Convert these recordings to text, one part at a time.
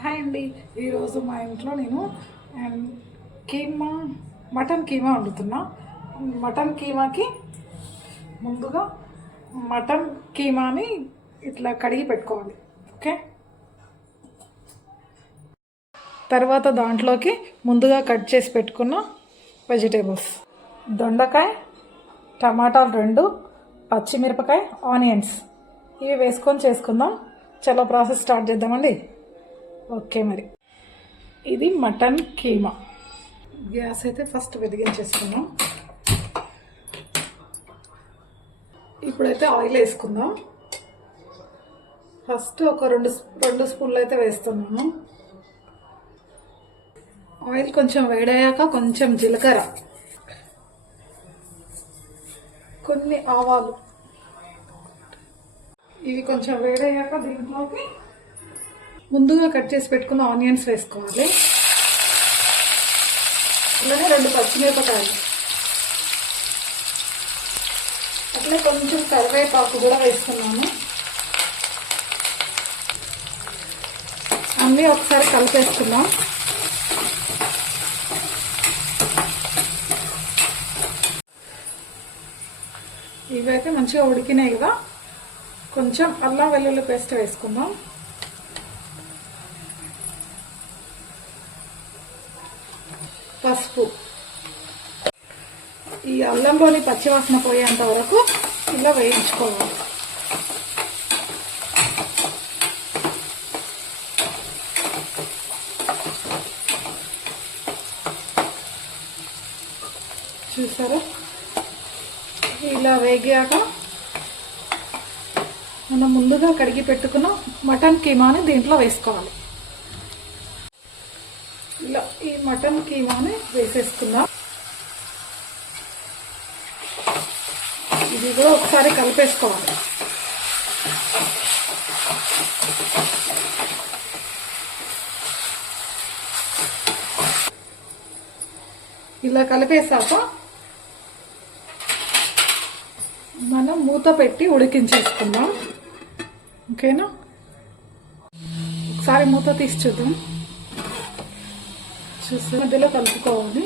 Hi అండి. ఈరోజు మా ఇంట్లో నేను మటన్ కీమా వండుతున్నా. మటన్ కీమాకి ముందుగా మటన్ కీమాని ఇట్లా కడిగి పెట్టుకోవాలి. ఓకే, తర్వాత దాంట్లోకి ముందుగా కట్ చేసి పెట్టుకున్న వెజిటేబుల్స్, దొండకాయ, టమాటాలు 2, పచ్చిమిరపకాయ, ఆనియన్స్ ఇవి వేసుకొని చేసుకుందాం. చలో ప్రాసెస్ స్టార్ట్ చేద్దామండి. ఓకే, మరి ఇది మటన్ కీమా. గ్యాస్ అయితే ఫస్ట్ వెలిగించేసుకుందాం. ఇప్పుడైతే ఆయిల్ వేసుకుందాం. ఫస్ట్ ఒక రెండు స్పూన్లు అయితే వేస్తున్నాను. ఆయిల్ కొంచెం వేడయ్యాక కొంచెం జీలకర్ర, కొన్ని ఆవాలు, ఇవి కొంచెం వేడయ్యాక దీంట్లోకి ముందుగా కట్ చేసి పెట్టుకున్న ఆనియన్స్ వేసుకోవాలి. అలానే 2 పచ్చిమిరపకాయలు, అట్లే కొంచెం కరివేపాకు కూడా వేస్తున్నాను. అన్నీ ఒకసారి కలిపేసుకుందాం. ఇవైతే మంచిగా ఉడికినాయి కదా, కొంచెం అల్లం వెల్లుల్లి పేస్ట్ వేసుకుందాం. పసుపు, ఈ అల్లంలోని పచ్చివాసన పోయేంత వరకు ఇలా వేయించుకోవాలి. చూసారా, ఇలా వేగాక మనం ముందుగా కడిగి పెట్టుకున్న మటన్ కీమాని దీంట్లో వేసుకోవాలి. ఇలా ఈ మటన్ కీమాని వేసేసుకుందాం. ఇది కూడా ఒకసారి కలిపేసుకోవాలి. ఇలా కలిపేసాక మనం మూత పెట్టి ఉడికించేసుకుందాం. ఓకేనా, ఒకసారి మూత తీసి చూద్దాం. చూస్తే మధ్యలో కలుపుకోవాలి.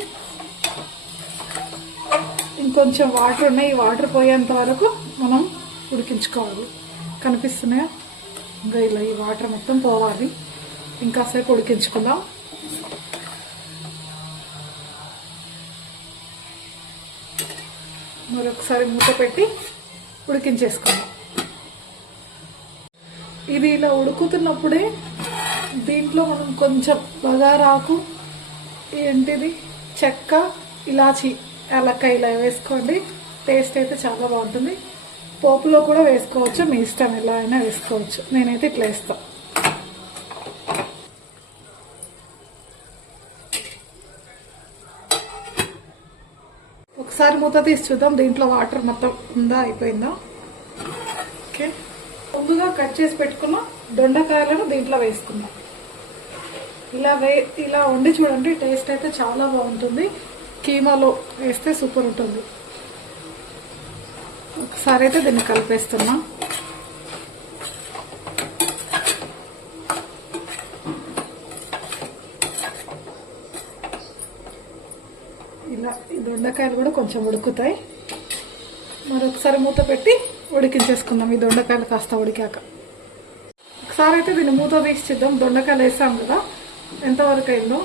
ఇంకొంచెం వాటర్ ఉన్నాయి, ఈ వాటర్ పోయేంత వరకు మనం ఉడికించుకోవాలి. కనిపిస్తున్నాయా? ఇంకా ఇలా ఈ వాటర్ మొత్తం పోవాలి. ఇంకాసేపు ఉడికించుకుందాం. మరొకసారి మూత పెట్టి ఉడికించేసుకుందాం. ఇది ఇలా ఉడుకుతున్నప్పుడే దీంట్లో మనం కొంచెం బగారాకు, ఏంటిది, చెక్క, ఇలాచి, యాలక్కాయ ఇలా వేసుకోండి. టేస్ట్ అయితే చాలా బాగుంటుంది. పోపులో కూడా వేసుకోవచ్చు, మీ ఇష్టం, ఎలా అయినా వేసుకోవచ్చు. నేనైతే ఇట్లా వేస్తాను. ఒకసారి మూత తీసి చూద్దాం, దీంట్లో వాటర్ మొత్తం ఉందా, అయిపోయిందా. ఓకే, ముందుగా కట్ చేసి పెట్టుకున్న దొండకాయలను దీంట్లో వేసుకుందాం. ఇలా వండి చూడండి, టేస్ట్ అయితే చాలా బాగుంటుంది. కీమాలో వేస్తే సూపర్ ఉంటుంది. ఒకసారి అయితే దీన్ని కలిపేస్తున్నా. ఇలా ఈ దొండకాయలు కూడా కొంచెం ఉడుకుతాయి. మరొకసారి మూత పెట్టి ఉడికించేసుకుందాం. ఈ దొండకాయలు కాస్త ఉడికాక ఒకసారి అయితే దీన్ని మూత తీసి చూద్దాం. దొండకాయలు వేసాం కదా, ఎంతవరకు అయిందో.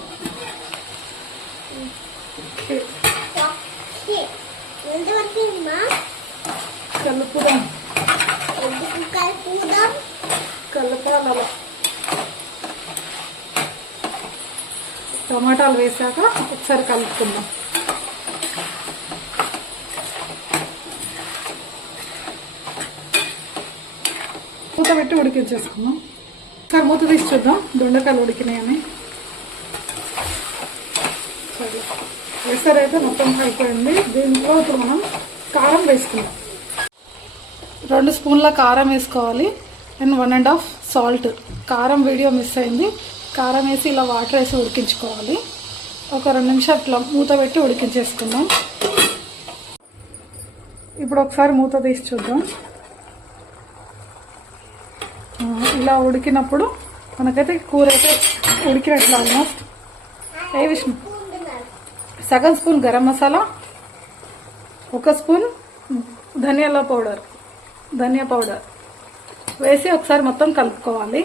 కలుపుదాం, కలపాలి. అలా టమాటాలు వేసాక ఒకసారి కలుపుకుందాం. మూత పెట్టి ఉడికించేసుకుందాం. ఒకసారి మూత తీసి చూద్దాం దొండకాయలు ఉడికినాయని. సరే, వేసారి అయితే మొత్తం అయిపోయింది. దీంట్లో ఇప్పుడు మనం కారం వేసుకుందాం. 2 స్పూన్ల కారం వేసుకోవాలి అండ్ 1½ సాల్ట్. కారం వీడియో మిస్ అయింది. కారం వేసి ఇలా వాటర్ వేసి ఉడికించుకోవాలి. ఒక 2 నిమిషాలు ఇట్లా మూత పెట్టి ఉడికించేసుకుందాం. ఇప్పుడు ఒకసారి మూత తీసి చూద్దాం. ఇలా ఉడికినప్పుడు మనకైతే కూర అయితే ఉడికినట్లు ఆల్మోస్ట్. ఏ విష్ణు, సగం స్పూన్ గరం మసాలా, 1 స్పూన్ ధనియా పౌడర్ వేసి ఒకసారి మొత్తం కలుపుకోవాలి.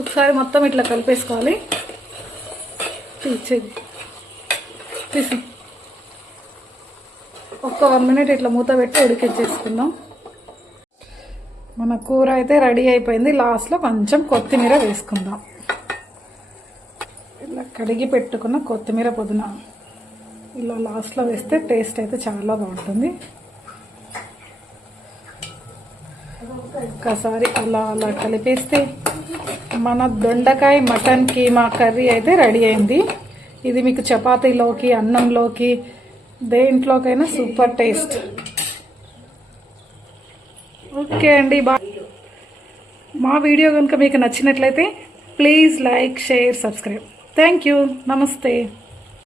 ఒకసారి మొత్తం ఇట్లా కలిపేసుకోవాలి. తీసి ఒక్క 1 మినిట్ ఇట్లా మూత పెట్టి ఉడికించేసుకుందాం. మన కూర అయితే రెడీ అయిపోయింది. లాస్ట్లో కొంచెం కొత్తిమీర వేసుకుందాం. ఇలా కడిగి పెట్టుకున్న కొత్తిమీర, పుదీనా ఇలా లాస్ట్లో వేస్తే టేస్ట్ అయితే చాలా బాగుంటుంది. ఒక్కసారి అలా కలిపేస్తే మన దొండకాయ మటన్ కీమా కర్రీ అయితే రెడీ అయింది. ఇది మీకు చపాతీలోకి, అన్నంలోకి, దేంట్లోకైనా సూపర్ టేస్ట్. ఓకే అండి, మా వీడియో కనుక మీకు నచ్చినట్లయితే please like, share, subscribe. Thank you. నమస్తే.